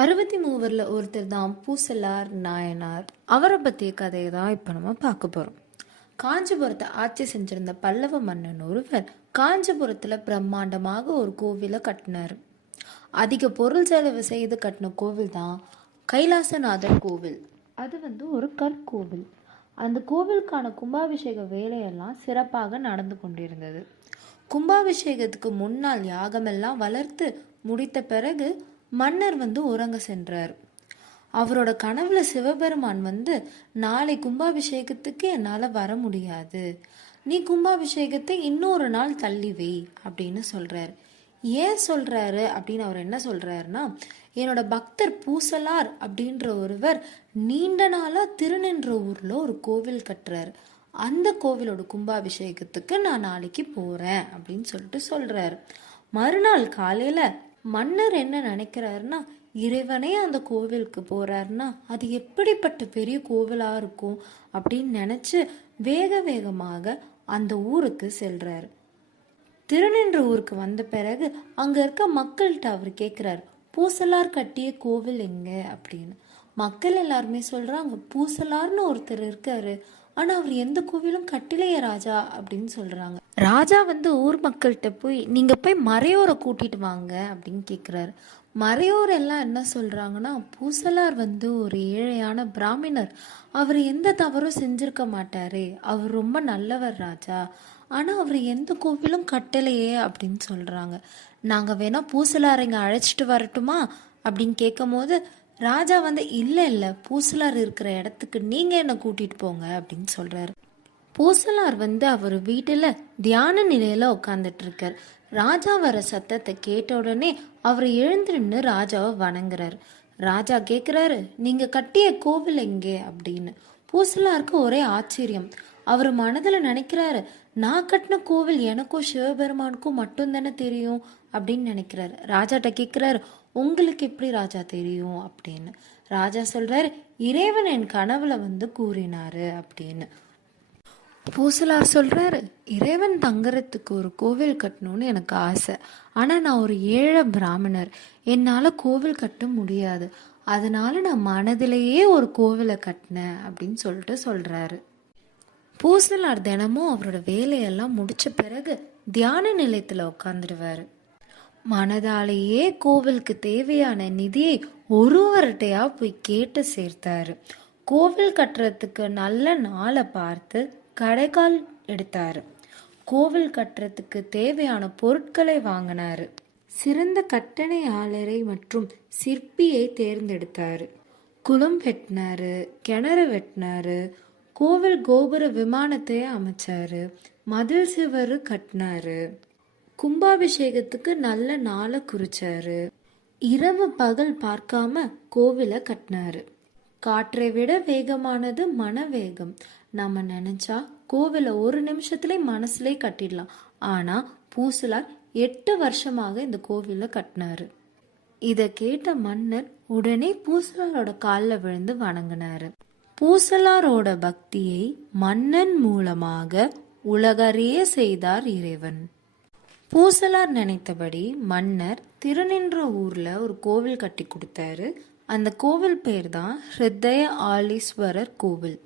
அறுபத்தி மூவரில் ஒருத்தர் தான் பூசலார் நாயனார். அவரை பற்றிய கதையை தான் இப்போ நம்ம பார்க்க போகிறோம். காஞ்சிபுரத்தை ஆட்சி செஞ்சிருந்த பல்லவ மன்னன் ஒருவர் காஞ்சிபுரத்தில் பிரம்மாண்டமாக ஒரு கோவிலை கட்டினார். அதிக பொருள் செலவு செய்து கட்டின கோவில் தான் கைலாசநாதர் கோவில். அது வந்து ஒரு கற்கோவில். அந்த கோவிலுக்கான கும்பாபிஷேக வேலையெல்லாம் சிறப்பாக நடந்து கொண்டிருந்தது. கும்பாபிஷேகத்துக்கு முன்னால் யாகமெல்லாம் வளர்த்து முடித்த பிறகு மன்னர் வந்து உறங்க சென்றார். அவரோட கனவுல சிவபெருமான் வந்து நாளை கும்பாபிஷேகத்துக்கு என்னால் வர முடியாது. நீ கும்பாபிஷேகத்தை இன்னொரு நாள் தள்ளி வை அப்படின்னு சொல்றாரு. ஏன் சொல்றாரு? அப்படின்னு அவர் என்ன சொல்றாருன்னா என்னோட பக்தர் பூசலார் அப்படின்ற ஒருவர் நீண்ட நாளா திருநின்ற ஊர்ல ஒரு கோவில் கட்டுறாரு. அந்த கோவிலோட கும்பாபிஷேகத்துக்கு நான் நாளைக்கு போறேன் அப்படின்னு சொல்லிட்டு சொல்றாரு. மறுநாள் காலையில மன்னர் என்ன நினைக்கிறாருன்னா இறைவனே அந்த கோவிலுக்கு போறாருன்னா அது எப்படிப்பட்ட பெரிய கோவிலா இருக்கும் அப்படின்னு நினைச்சு வேக வேகமாக அந்த ஊருக்கு செல்கிறாரு திருநின்ற ஊருக்கு வந்த பிறகு அங்க இருக்க மக்கள்கிட்ட அவர் கேட்குறாரு பூசலார் கட்டிய கோவில் எங்க? அப்படின்னு. மக்கள் எல்லாருமே சொல்றாங்க பூசலார்னு ஒருத்தர் இருக்காரு ஆனா அவர் எந்த கோவிலும் கட்டிலைய ராஜா அப்படின்னு சொல்றாங்க. ராஜா வந்து ஊர் மக்கள்கிட்ட போய் நீங்க போய் மறையோரை கூட்டிட்டு வாங்க அப்படின்னு கேக்குறாரு. மறையோர் எல்லாம் என்ன சொல்றாங்கன்னா பூசலார் வந்து ஒரு ஏழையான பிராமணர். அவர் எந்த தவறும் செஞ்சிருக்க மாட்டாரே. அவர் ரொம்ப நல்லவர் ராஜா. ஆனா அவர் எந்த கோவிலும் கட்டலையே அப்படின்னு சொல்றாங்க. நாங்க வேணா பூசலார் இங்க அழைச்சிட்டு வரட்டுமா? அப்படின்னு கேட்கும் போது ராஜா வந்து இல்லை இல்லை பூசலார் இருக்கிற இடத்துக்கு நீங்கள் என்னை கூட்டிகிட்டு போங்க அப்படின்னு சொல்கிறாரு பூசலார் வந்து அவர் வீட்டில் தியான நிலையில் உட்காந்துட்ருக்கார் ராஜா வர சத்தத்தை கேட்ட உடனே அவர் எழுந்து நின்று ராஜாவை வணங்குறாரு. ராஜா கேட்குறாரு நீங்கள் கட்டிய கோவில் எங்கே? அப்படின்னு. பூசலாருக்கு ஒரே ஆச்சரியம். அவர் மனதில் நினைக்கிறாரு நான் கட்டின கோவில் எனக்கும் சிவபெருமானுக்கும் மட்டும்தானே தெரியும்? அப்படின்னு நினைக்கிறாரு. ராஜாட்ட கேட்குறாரு உங்களுக்கு எப்படி ராஜா தெரியும்? அப்படின்னு. ராஜா சொல்றாரு இறைவன் என் கனவுல வந்து கூறினாரு அப்படின்னு. பூசலார் சொல்றாரு இறைவன் தங்குறதுக்கு ஒரு கோவில் கட்டணும்னு எனக்கு ஆசை. ஆனா நான் ஒரு ஏழை பிராமணர். என்னால கோவில் கட்ட முடியாது. அதனால நான் மனதிலேயே ஒரு கோவிலை கட்டினேன் அப்படின்னு சொல்லிட்டு சொல்றாரு. பூசலார் தினமும் அவரோட வேலையெல்லாம் முடிச்ச பிறகு தியான நிலையத்தில் உட்காந்துடுவாரு மனதாலேயே கோவிலுக்கு தேவையான நிதியை ஒருவர்கிட்டையா போய் கேட்டு சேர்த்தாரு. கோவில் கட்டுறதுக்கு நல்ல நாளை பார்த்து கடைக்கால் எடுத்தாரு. கோவில் கட்டுறதுக்கு தேவையான பொருட்களை வாங்கினாரு. சிறந்த கட்டணையாளரை மற்றும் சிற்பியை தேர்ந்தெடுத்தாரு. குளம் வெட்டினாரு கிணறு வெட்டினாரு கோவில் கோபுர விமானத்தை அமைச்சாரு. மதில் சுவர் கட்டினாரு. கும்பாபிஷேகத்துக்கு நல்ல நாளை குறிச்சாரு. இரவு பகல் பார்க்காம கோவிலை கட்டினாரு. காற்றை விட வேகமானது மனவேகம். நம்ம நினைச்சா கோவிலை ஒரு நிமிஷத்துல மனசுலே கட்டிடலாம். ஆனா பூசலார் எட்டு வருஷமாக இந்த கோவிலை கட்டினாரு. இத கேட்ட மன்னர் உடனே பூசலாரோட காலில் விழுந்து வணங்கினாரு. பூசலாரோட பக்தியை மன்னன் மூலமாக உலகறிய செய்தார் இறைவன். பூசலார் நினைத்தபடி மன்னர் திருநின்ற ஊர்ல ஒரு கோவில் கட்டி கொடுத்தாரு. அந்த கோவில் பேர் தான் ஹிருதய ஆலீஸ்வரர் கோவில்.